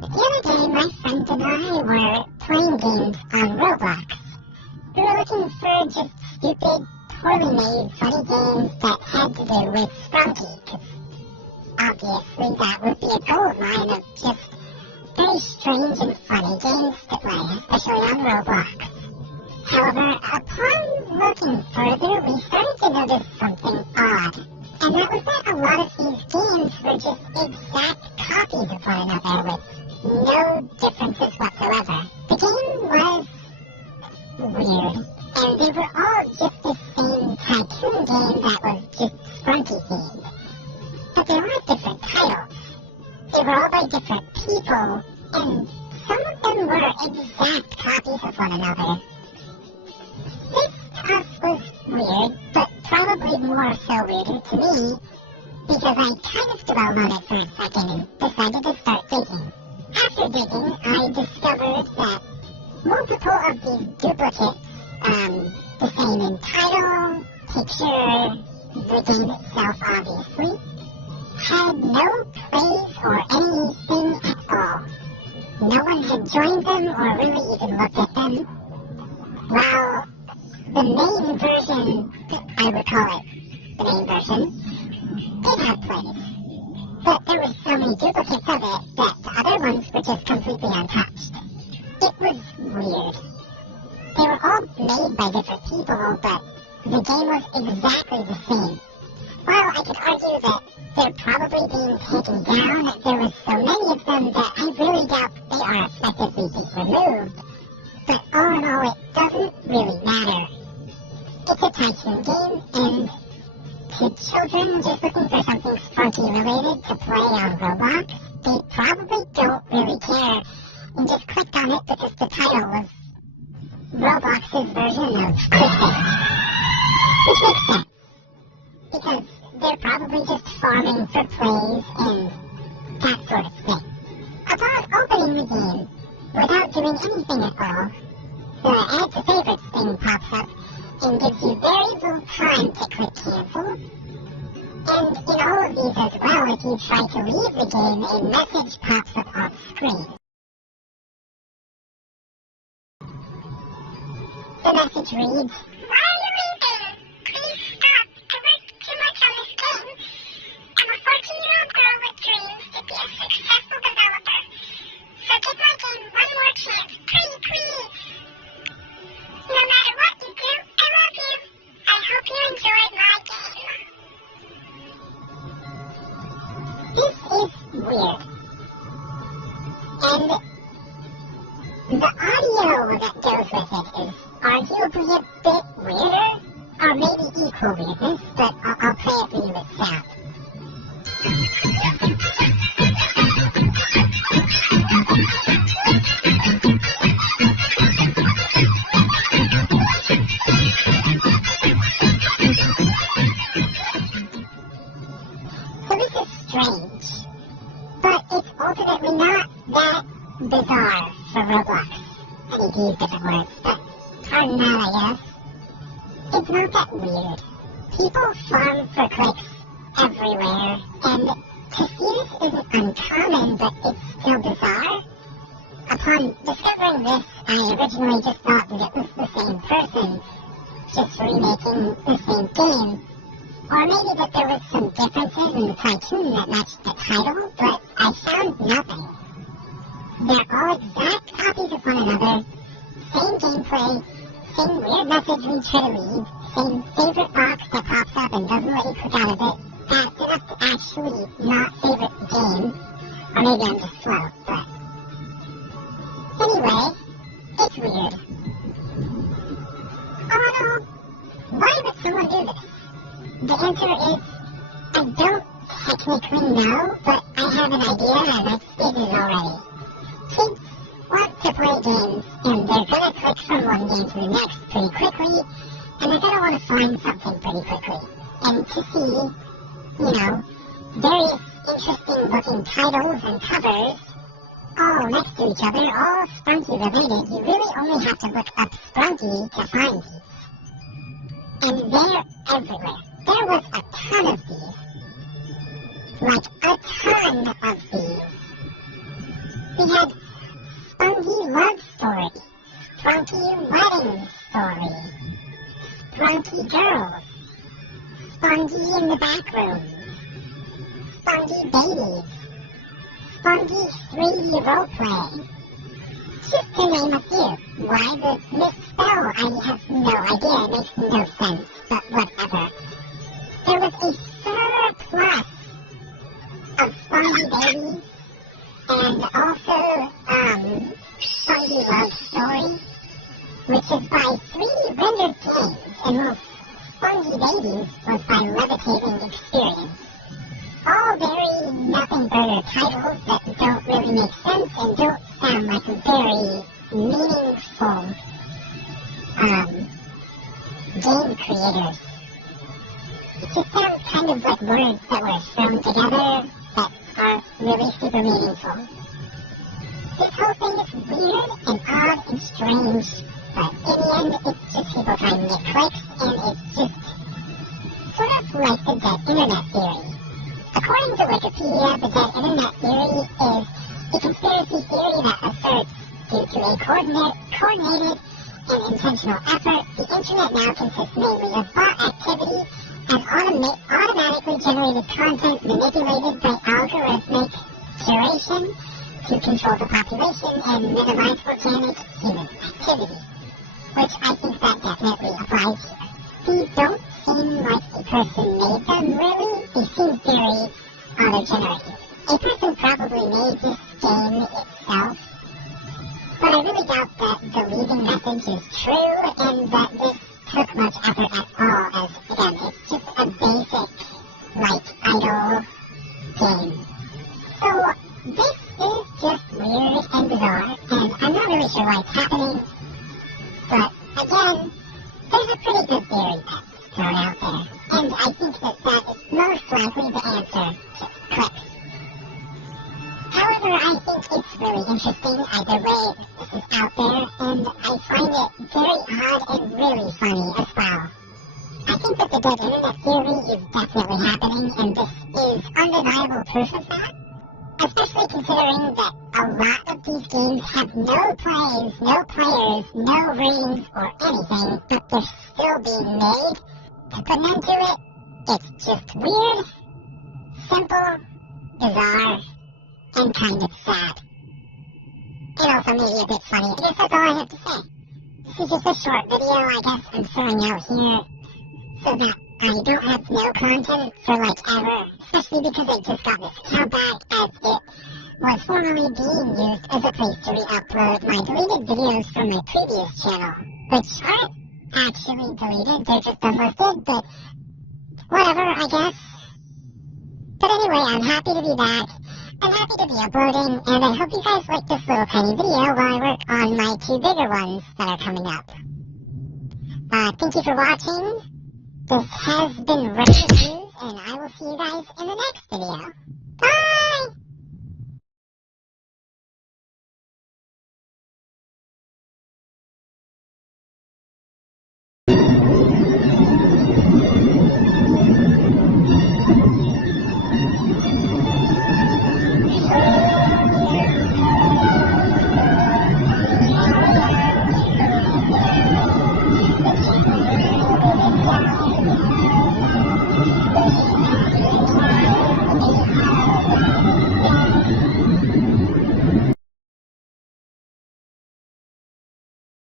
The other day, my friends and I were playing games on Roblox. We were looking for just stupid, poorly made, funny games that had to do with Sprunky, because obviously that would be a goal of mine of just very strange and funny games to play, especially on Roblox. However, upon looking further, we started to notice something odd. And that was that a lot of these games were just exact copies of one another with no differences whatsoever. The game was weird, and they were all just the same tycoon game that was just Sprunky themed. But they all had different titles. They were all by different people, and some of them were exact copies of one another. This stuff was weird, but probably more so weirder to me, because I kind of dwelled on it for a second and decided to start digging. After digging, I discovered that multiple of these duplicates, the same in title, picture, the game itself obviously, had no plays or anything at all. No one had joined them or really even looked at them, while the main version, I would call it the main version, did have plays. But there were so many duplicates of it that the other ones were just completely untouched. It was weird. They were all made by different people, but the game was exactly the same. While I could argue that they're probably being taken down, there were so many of them that I really doubt they are effectively being removed. But all in all, it doesn't really matter. It's a tycoon game, and to children just looking for something Sprunky related to play on Roblox, they probably don't really care and just clicked on it because the title was Roblox's version of clickbait. Which makes sense, because they're probably just farming for plays and that sort of thing. Upon opening the game, without doing anything at all, the Add to Favorites thing pops up and gives you very little time to click cancel. And in all of these as well, if you try to leave the game, a message pops up on screen. The message reads, "Why are you leaving? Please stop. I worked too much on this game. I'm a 14-year-old girl with dreams to be a successful developer. So give my game one more chance. Please. No matter what you do, I love you. I hope you enjoyed my game." This is weird. And the audio that goes with it is arguably a bit weirder, or maybe equal weirdness, but I'll play it for you with sound. So this is strange, but it's ultimately not that bizarre for Roblox. I need to use different words, but pardon that, I guess. It's not that weird. People farm for clicks everywhere, and to see this isn't uncommon, but it's still bizarre. Upon discovering this, I originally just thought that it was the same person, just remaking the same game. Or maybe that there was some differences in the tycoon that matched the title, but I found nothing. They're all exact copies of one another, same gameplay, same weird message we try to leave, same favorite box that pops up and doesn't let you click out of it. That's enough to actually not favorite the game, or maybe I'm just slow, but anyway, it's weird. All in all, why would someone do this? The answer is, I don't technically know, but I have an idea and I've stated it already. Kids want to play games, and they're going to click from one game to the next pretty quickly, and they're going to want to find something pretty quickly. And to see, various interesting looking titles and covers all next to each other, all Sprunky related, you really only have to look up Sprunky to find these. And they're everywhere. There was a ton of these. Like a ton of these. We had Sprunky Love Story, Sprunky Wedding Story, Sprunky Girls, Sprunky in the Back Room, Sprunky Babies, Sprunky 3D Roleplay. Just to name a few. Why the misspell? I have no idea. It makes no sense, but whatever. There was a surplus of Sprunky Babies and also Sprunky Love Story, which is by 3D rendered games, and most Sprunky Babies was by Levitating Experience. All very nothing burger titles that don't really make sense and don't sound like very meaningful game creators. It just sounds kind of like words that were thrown together that are really super meaningful. This whole thing is weird and odd and strange, but in the end it's just people trying to get clicks, and it's just sort of like the dead internet theory. According to Wikipedia, the dead internet theory is a conspiracy theory that asserts, due to a coordinated and intentional effort, the internet now consists mainly of bot activity and automatically generated content manipulated by algorithmic curation to control the population and minimize organic human activity, which I think that definitely applies here. These don't seem like a person made them, really. They seem very auto-generated. A person probably made this game itself, but I really doubt that the leaving message is true and that this took much effort at all, as, again, it's just a basic, like, idle game. So, this is just weird and bizarre, and I'm not really sure why it's happening, but, again, there's a pretty good theory that's thrown out there, and I think that that is most likely the answer to clicks. However, I think it's really interesting either way this is out there, and I find it very odd and really funny as well. I think that the dead internet theory is definitely happening, and this is undeniable proof of that, especially considering that a lot of these games have no plays, no players, no ratings or anything, but they're still being made. To put an end to it, it's just weird, simple, bizarre, and kind of sad. And also maybe a bit funny. I guess that's all I have to say. This is just a short video, I guess I'm throwing out here so that I don't have no content for like ever, especially because I just got this account back as it was formerly being used as a place to re-upload my deleted videos from my previous channel, which aren't actually deleted, they're just unlisted, but whatever, I guess. But anyway, I'm happy to be back. I'm happy to be uploading, and I hope you guys like this little tiny video while I work on my 2 bigger ones that are coming up. Thank you for watching. This has been Rayisoflight, and I will see you guys in the next video.